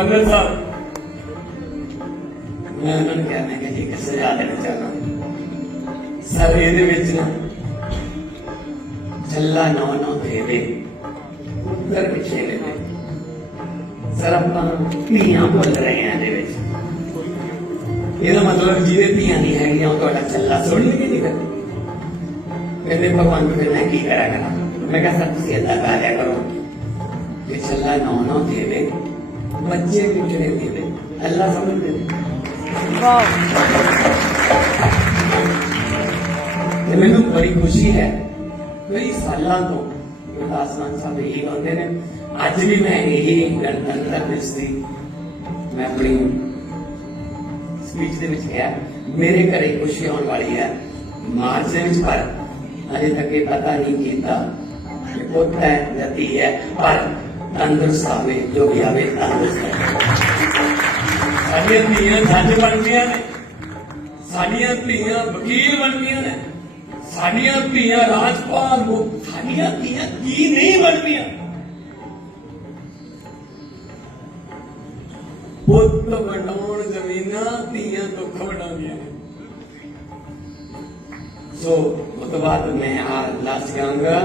ਬੋਲੇ ਸਾਹਿਬ ਮੈਂ ਉਹਨਾਂ ਨੂੰ ਕਿਹਾ ਮੈਂ ਕਿ ਜੀ ਕਿਸੇ ਸਜ਼ਾ ਦੇਣਾ ਚਾਹੁੰਦਾ ਸਰ ਇਹਦੇ ਵਿੱਚ ਨਾ ਚੱਲਾ ਨੌ ਨੌ ਦੇਵੇ ਉੱਤਰ ਪਿੱਛੇ ਲੈ ਲੈ ਸਰ ਆਪਾਂ ਧੀਆਂ ਭੁੱਲ ਰਹੇ ਹਾਂ ਇਹਦੇ ਵਿੱਚ ਇਹਦਾ ਮਤਲਬ ਜਿਹਦੇ ਧੀਆਂ ਨਹੀਂ ਹੈਗੀਆਂ ਉਹ ਤੁਹਾਡਾ ਚੱਲਾ ਸੁਣ ਲਈ ਨਹੀਂ ਕਰਦੀ ਕਹਿੰਦੇ ਭਗਵਾਨ ਨੂੰ ਫਿਰ ਮੈਂ ਕੀ ਕਰਾਂ ਕਰਾਂ ਮੈਂ ਕਿਹਾ ਸਰ ਤੁਸੀਂ ਏਦਾਂ ਕਰਿਆ ਕਰੋ ਕਿ ਚੱਲਾ ਨੌ ਨੌ ਦੇਵੇ ਬੱਚੇ ਵਿਚੜੇ ਦੇਵੇ ਅੱਲਾ ਸਮਝ ਦੇ ਤੇ ਮੈਨੂੰ ਬੜੀ ਖੁਸ਼ੀ ਹੈ ਕਈ ਸਾਲਾਂ ਤੋਂ ਗੁਰਦਾਸ ਮਾਨ ਸਾਹਿਬ ਇਹ ਕਹਿੰਦੇ ਨੇ ਅੱਜ ਵੀ ਮੈਂ ਇਹ ਗਣਤੰਤਰ ਦਿਵਸ ਦੀ ਮੈਂ ਆਪਣੀ ਸਪੀਚ ਦੇ ਵਿੱਚ ਕਿਹਾ ਮੇਰੇ ਘਰੇ ਖੁਸ਼ੀ ਆਉਣ ਵਾਲੀ ਹੈ ਮਾਰਚ ਦੇ ਵਿੱਚ ਪਰ ਅਜੇ ਤੱਕ ਇਹ ਪਤਾ ਨਹੀਂ ਕੀਤਾ ਕਿ ਪੁੱਤ ਹੈ ਜਾਂ ਧੀ ਹੈ ਪਰ ਤੰਦਰੁਸਤ ਆਵੇ ਜੋ ਵੀ ਆਵੇ ਤੰਦਰੁਸਤ ਹੈ ਸਾਡੀਆਂ ਧੀਆਂ ਜੱਜ ਬਣਦੀਆਂ ਨੇ ਸਾਡੀਆਂ ਧੀਆਂ ਵਕੀਲ ਬਣਦੀਆਂ ਨੇ ਸਾਡੀਆਂ ਧੀਆਂ ਰਾਜਪਾਲ ਹੋ ਸਾਡੀਆਂ ਧੀਆਂ ਕੀ ਨਹੀਂ ਬਣਦੀਆਂ ਪੁੱਤ ਵਟਾਉਣ ਜ਼ਮੀਨਾਂ ਧੀਆਂ ਦੁੱਖ ਵਟਾਉਂਦੀਆਂ ਨੇ ਸੋ ਉਸ ਤੋਂ ਬਾਅਦ ਮੈਂ ਆ ਲਾਸਟ ਗਾਉਂਗਾ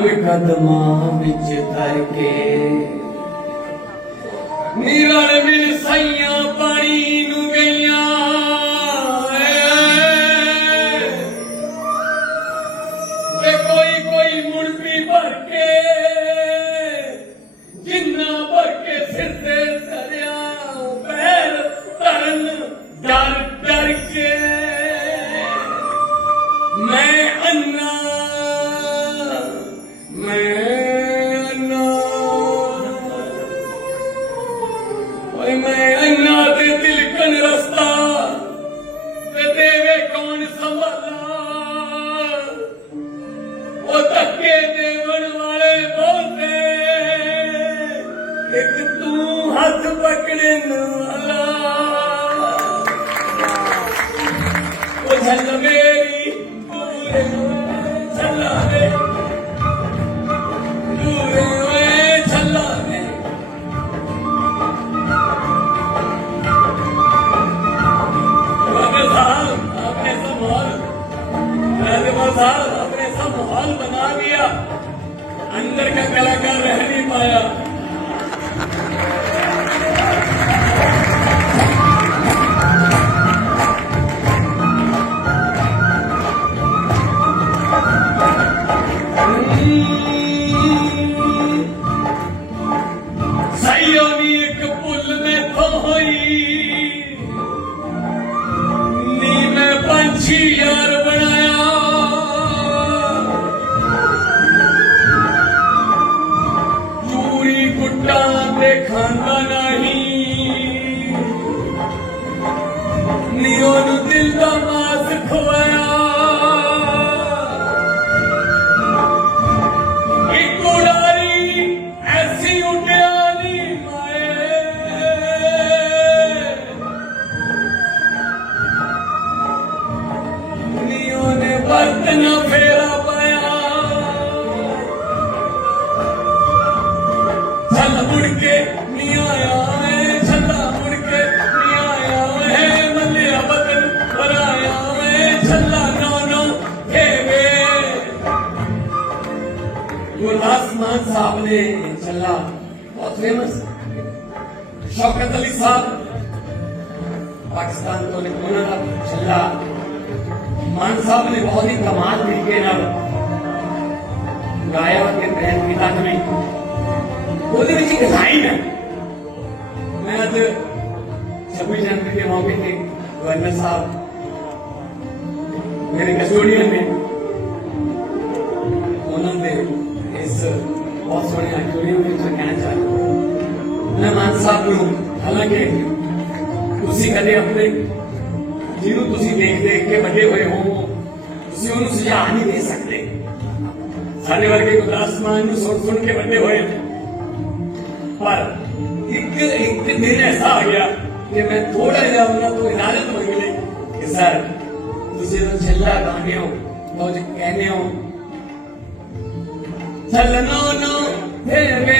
ਜਾਣ ਕਦਮਾਂ ਵਿੱਚ ਧਰ ਕੇ। ਨੀਰਣ ਮਿਲ ਸਈਆਂ ਪਾਣੀ ਓਏ ਮੈਂ ਅੰਨਾ ਤੇ ਤਿਲਕਣ ਰਸਤਾ ਤੇ ਦੇਵੇ ਕੌਣ ਸੰਭਾਲਾ? ਉਹ ਧੱਕੇ ਦੇਵਣ ਵਾਲੇ ਬੋਲਦੇ ਇੱਕ ਤੂੰ ਹੱਥ ਪਕੜਨ ਵਾਲਾ ਉਹ ਛੱਲ ਇੱਕ ਕਲਾਕਾਰ ਰਹਿ ਨਹੀਂ ਪਾਇਆ। साहब ने चला बहुत फेमस शौकत अली साहब पाकिस्तान तो ने उन्होंने चला मान साहब ने बहुत ही कमाल तरीके ਨਾਲ ਗਾਇਆ ਕਿ ਬ੍ਰੈਂਡ ਪਿਤਾ ਨੇ ਉਹਦੇ ਵਿੱਚ ਇੱਕ ਲਾਈਨ ਹੈ ਮੈਂ ਅੱਜ 26 ਜਨਵਰੀ के मौके पे गवर्नर साहब मेरे कस्टोडियन में ਉਹਨਾਂ ਦੇ ਇਸ ਬਹੁਤ ਸੋਹਣੀਆਂ ਐਕਟੋਰੀਅਮ ਵਿੱਚ ਕਹਿਣਾ ਚਾਹੁੰਦਾ। ਮੈਂ ਮਾਨ ਸਾਹਿਬ ਨੂੰ, ਹਾਲਾਂਕਿ ਤੁਸੀਂ ਕਦੇ ਆਪਣੇ, ਜਿਹਨੂੰ ਤੁਸੀਂ ਦੇਖ ਦੇਖ ਕੇ ਵੱਡੇ ਹੋਏ ਹੋ, ਤੁਸੀਂ ਉਹਨੂੰ ਸੁਝਾਅ ਨਹੀਂ ਦੇ ਸਕਦੇ। ਸਾਡੇ ਵਰਗੇ ਗੁਰਦਾਸ ਨੂੰ ਸੁਣ ਸੁਣ ਕੇ ਵੱਡੇ ਹੋਏ। ਪਰ ਇੱਕ ਇੱਕ ਦਿਨ ਐਸਾ ਆ ਗਿਆ ਕਿ ਮੈਂ ਥੋੜਾ ਜਿਹਾ ਉਹਨਾਂ ਤੋਂ ਇਜਾਜ਼ਤ ਮੰਗ ਲਈ ਕਿ, ਸਰ, ਤੁਸੀਂ ਜਦੋਂ ਛੱਲਾ ਗਾਉਂਦੇ ਹੋ, ਕੁਝ ਕਹਿੰਦੇ ਹੋ। ਛੱਲਨੋ ਨੋ Amen.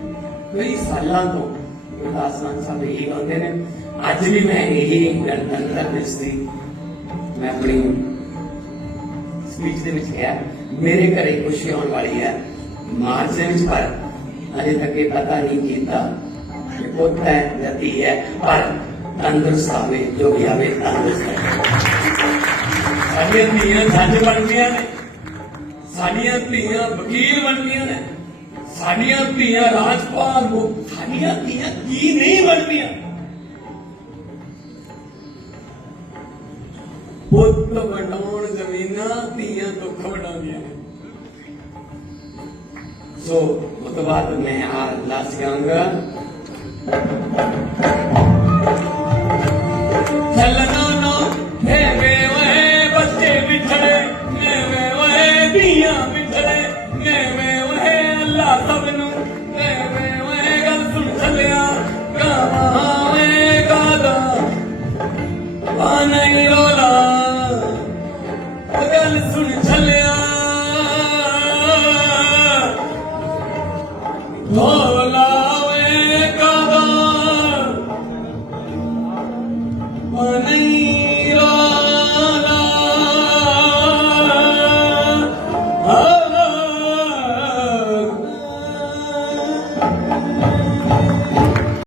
ਕਈ ਸਾਲਾਂ ਤੋਂ ਗੁਰਦਾਸ ਮਾਨ ਸਾਹਿਬ ਇਹ ਗਾਉਂਦੇ ਨੇ ਅੱਜ ਵੀ ਮੈਂ ਇਹ ਗਣਤੰਤਰ ਦਿਵਸ ਦੀ ਮੈਂ ਆਪਣੀ ਸਪੀਚ ਦੇ ਵਿੱਚ ਕਿਹਾ ਮੇਰੇ ਘਰੇ ਖੁਸ਼ੀ ਆਉਣ ਵਾਲੀ ਹੈ ਮਾਰਚ ਦੇ ਵਿੱਚ ਪਰ ਅਜੇ ਤੱਕ ਇਹ ਪਤਾ ਨਹੀਂ ਕੀਤਾ ਕਿ ਪੁੱਤ ਹੈ ਜਾਂ ਧੀ ਹੈ ਪਰ ਤੰਦਰੁਸਤ ਆਵੇ ਜੋ ਵੀ ਆਵੇ ਤੰਦਰੁਸਤ ਹੈ ਸਾਡੀਆਂ ਧੀਆਂ ਜੱਜ ਬਣਦੀਆਂ ਨੇ ਸਾਡੀਆਂ ਧੀਆਂ ਵਕੀਲ ਬਣਦੀਆਂ ਨੇ ਸਾਡੀਆਂ ਧੀਆਂ ਰਾਜਪਾਲ ਹੋ ਸਾਡੀਆਂ ਧੀਆਂ ਕੀ ਨਹੀਂ ਬਣਦੀਆਂ ਪੁੱਤ ਵਡਾਉਣ ਜ਼ਮੀਨਾਂ ਧੀਆਂ ਦੁੱਖ ਵਡਾਉਂਦੀਆਂ ਨੇ ਸੋ ਉਸ ਤੋਂ ਬਾਅਦ ਮੈਂ ਆ ਲਾਸ ਗਾਉਂਗਾ ਅੱਲਾ ਸਭ ਨੂੰ ਮੇਵੇ ਓਏ ਗੱਲ ਸੁਣ ਚੱਲਿਆ ਗਾਵਾਂ